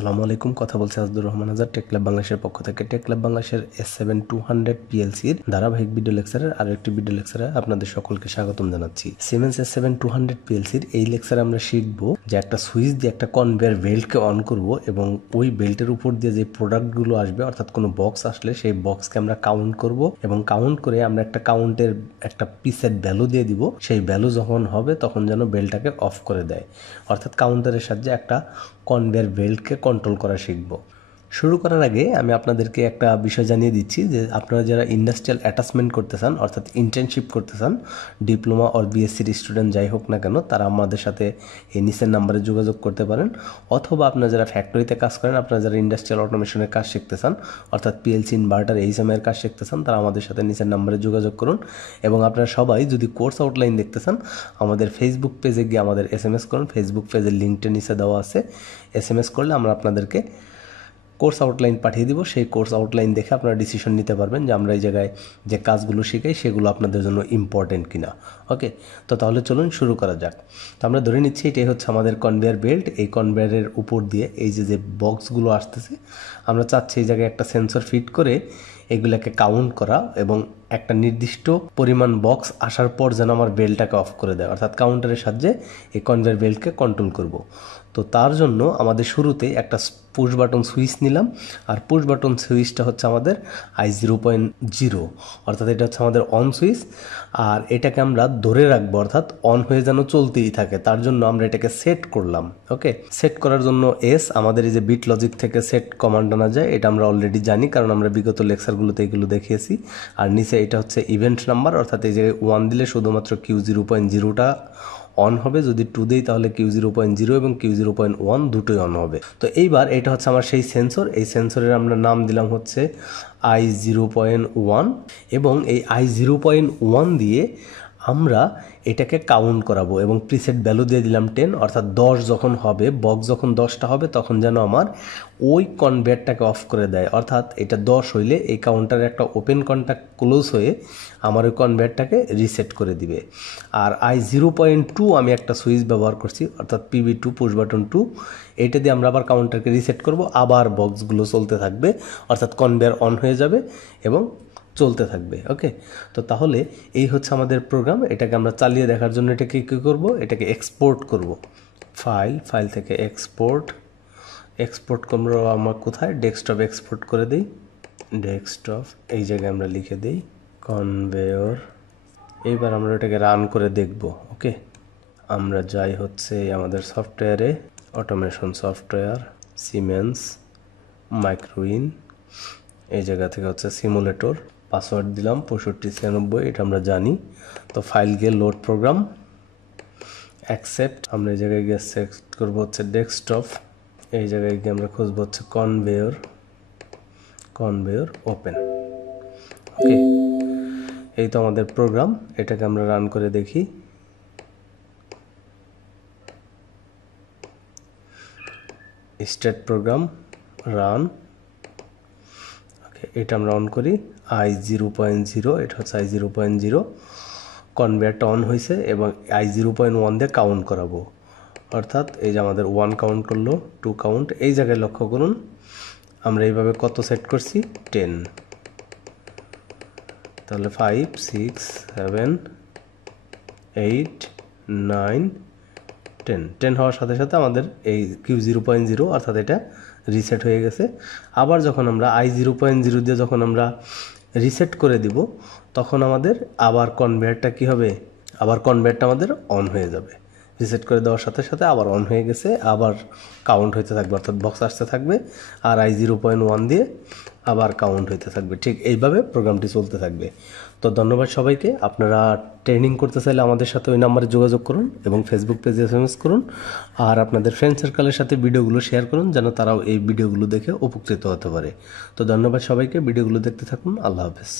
আসসালামু আলাইকুম। কথা বলছে আজদুর রহমান আজাদ, টেক ল্যাব বাংলাদেশের পক্ষ থেকে। টেক ল্যাব বাংলাদেশের S7-200 PLCর ধারাবাহিক ভিডিও লেকচারের আরও একটি ভিডিও লেকচারে আপনাদের সকলকে স্বাগতম জানাচ্ছি। সিমেন্স S7-200 PLCর এই লেকচারে আমরা শিখব যে একটা সুইচ দিয়ে একটা কনভেয়ার বেল্টকে অন করব এবং ওই বেল্টের উপর দিয়ে যে প্রোডাক্টগুলো আসবে, অর্থাৎ কোনো বক্স আসলে সেই বক্সকে আমরা কাউন্ট করব এবং কাউন্ট করে আমরা একটা কাউন্টের একটা পিসের ভ্যালু দিয়ে দিব। সেই ভ্যালু যখন হবে তখন যেন বেল্টটাকে অফ করে দেয়, অর্থাৎ কাউন্টারের সাহায্যে একটা কনভেয়ার বেল্টকে কন্ট্রোল করা শিখব। শুরু করার আগে আমি আপনাদেরকে একটা বিষয় জানিয়ে দিচ্ছি যে আপনারা যারা ইন্ডাস্ট্রিয়াল অ্যাটাচমেন্ট করতে চান, অর্থাৎ ইন্টার্নশিপ করতে চান, ডিপ্লোমা অর বিএসসির স্টুডেন্ট যাই হোক না কেন, তারা আমাদের সাথে এই নিচের নাম্বারে যোগাযোগ করতে পারেন। অথবা আপনারা যারা ফ্যাক্টরিতে কাজ করেন, আপনারা যারা ইন্ডাস্ট্রিয়াল অটোমেশনের কাজ শিখতে চান, অর্থাৎ পিএলসি ইনভার্টার এইচএমের কাজ শিখতে চান, তারা আমাদের সাথে নিচের নাম্বারে যোগাযোগ করুন। এবং আপনারা সবাই যদি কোর্স আউটলাইন দেখতে চান, আমাদের ফেসবুক পেজে গিয়ে আমাদের SMS করুন। ফেসবুক পেজের লিঙ্কটা নিচে দেওয়া আছে, SMS করলে আমরা আপনাদেরকে কোর্স আউটলাইন পাঠিয়ে দিব। সেই কোর্স আউটলাইন দেখে আপনারা ডিসিশন নিতে পারবেন যে আমরা এই জায়গায় যে কাজগুলো শিখাই সেগুলো আপনাদের জন্য ইম্পর্টেন্ট কিনা। ওকে, তো তাহলে চলুন শুরু করা যাক। তো আমরা ধরে নিচ্ছি এটাই হচ্ছে আমাদের কনভেয়ার বেল্ট। এই কনভেয়ারের উপর দিয়ে এই যে বক্সগুলো আসতেছে, আমরা চাচ্ছি এই জায়গায় একটা সেন্সর ফিট করে এগুলোকে কাউন্ট করা এবং একটা নির্দিষ্ট পরিমাণ বক্স আসার পর যেন আমার বেল্টটাকে অফ করে দেয়, অর্থাৎ কাউন্টারের সাহায্যে এই কনভেয়ার বেল্টকে কন্ট্রোল করব। তো তার জন্য আমাদের শুরুতে একটা পুশ বাটন সুইচ নিলাম, আর পুশ বাটন সুইচটা হচ্ছে আমাদের I0.0, অর্থাৎ এটা হচ্ছে আমাদের অন সুইচ। আর এটাকে আমরা ধরে রাখবো, অর্থাৎ অন হয়ে যেন চলতেই থাকে, তার জন্য আমরা এটাকে সেট করলাম। ওকে, সেট করার জন্য আমাদের এই যে বিট লজিক থেকে সেট কমান্ড আনা যায়, এটা আমরা অলরেডি জানি কারণ আমরা বিগত লেকচারগুলোতে এগুলো দেখিয়েছি। আর নিচে এটা হচ্ছে ইভেন্ট নাম্বার, অর্থাৎ এই জায়গায় 1 দিলে শুধুমাত্র Q0.0টা অন হবে, যদি 2 দেই তাহলে Q0.0 এবং Q0.1 দুটোই অন হবে। তো এইবার এটা হচ্ছে আমার সেই সেন্সর। এই সেন্সরের আমরা নাম দিলাম হচ্ছে I0.1 এবং এই I0.1 দিয়ে আমরা এটাকে কাউন্ট করাবো এবং প্রিসেট ভ্যালু দিয়ে দিলাম 10, অর্থাৎ 10 যখন হবে, বক্স যখন 10টা হবে তখন যেন আমার ওই কনভেয়ারটাকে অফ করে দেয়। অর্থাৎ এটা 10 হইলে এই কাউন্টারে একটা ওপেন কন্ট্যাক্ট ক্লোজ হয়ে আমার ওই কনভেয়ারটাকে রিসেট করে দিবে। আর I0.2 আমি একটা সুইচ ব্যবহার করছি, অর্থাৎ PB2 পুশ বাটন 2, এইটা দিয়ে আমরা আবার কাউন্টারকে রিসেট করব, আবার বক্সগুলো চলতে থাকবে, অর্থাৎ কনভেয়ার অন হয়ে যাবে এবং চলতে থাকবে। ওকে, তো তাহলে এই হচ্ছে আমাদের প্রোগ্রাম। এটাকে আমরা চালিয়ে দেখার জন্য এটাকে কী করব, এটাকে এক্সপোর্ট করব। ফাইল থেকে এক্সপোর্ট করবো আমার কোথায়, ডেস্কটপ এক্সপোর্ট করে দিই। ডেস্কটপ এই জায়গায় আমরা লিখে দিই কনভেয়র। এইবার আমরা এটাকে রান করে দেখব। ওকে, আমরা যাই হচ্ছে আমাদের সফটওয়্যারে, অটোমেশন সফটওয়্যার, সিমেন্স মাইক্রোইন, এই জায়গা থেকে হচ্ছে সিমুলেটর, পাসওয়ার্ড দিলাম 6596, এটা আমরা জানি। তো ফাইল গিয়ে লোড প্রোগ্রাম, অ্যাকসেপ্ট, আমরা এই জায়গায় গিয়ে সিলেক্ট করবো হচ্ছে ডেস্কটপ, এই জায়গায় গিয়ে আমরা খুঁজবো হচ্ছে কনভেয়র ওপেন। ওকে, এই তো আমাদের প্রোগ্রাম। এটাকে আমরা রান করে দেখি। Start programme, run. ওকে, এটা আমরা অন করি। I0.0, এটা হচ্ছে I0.0, কনভেয়ারটা অন হয়েছে এবং I0.1 দিয়ে কাউন্ট করাবো, অর্থাৎ এই যে আমাদের 1 কাউন্ট করলো, 2 কাউন্ট। এই জায়গায় লক্ষ্য করুন আমরা এইভাবে কত সেট করছি, 10। তাহলে 5, 6, 7, 8, 9, 10 হওয়ার সাথে সাথে আমাদের এই Q0.0 অর্থাৎ এটা রিসেট হয়ে গেছে। আবার যখন আমরা I0.0 দিয়ে যখন আমরা রিসেট করে দিব, তখন আমাদের আবার কনভেয়ারটা কী হবে, আবার কনভেয়ারটা আমাদের অন হয়ে যাবে। রিসেট করে দেওয়ার সাথে সাথে আবার অন হয়ে গেছে, আবার কাউন্ট হইতে থাকবে, অর্থাৎ বক্স আসতে থাকবে, আর I0.1 দিয়ে আবার কাউন্ট হইতে থাকবে। ঠিক এইভাবে প্রোগ্রামটি চলতে থাকবে। তো ধন্যবাদ সবাইকে। আপনারা ট্রেনিং করতে চাইলে আমাদের সাথে ওই নাম্বারে যোগাযোগ করুন এবং ফেসবুক পেজে SMS করুন, আর আপনাদের ফ্রেন্ড সার্কেলের সাথে ভিডিওগুলো শেয়ার করুন যেন তারাও এই ভিডিওগুলো দেখে উপকৃত হতে পারে। তো ধন্যবাদ সবাইকে, ভিডিওগুলো দেখতে থাকুন। আল্লাহ হাফেজ।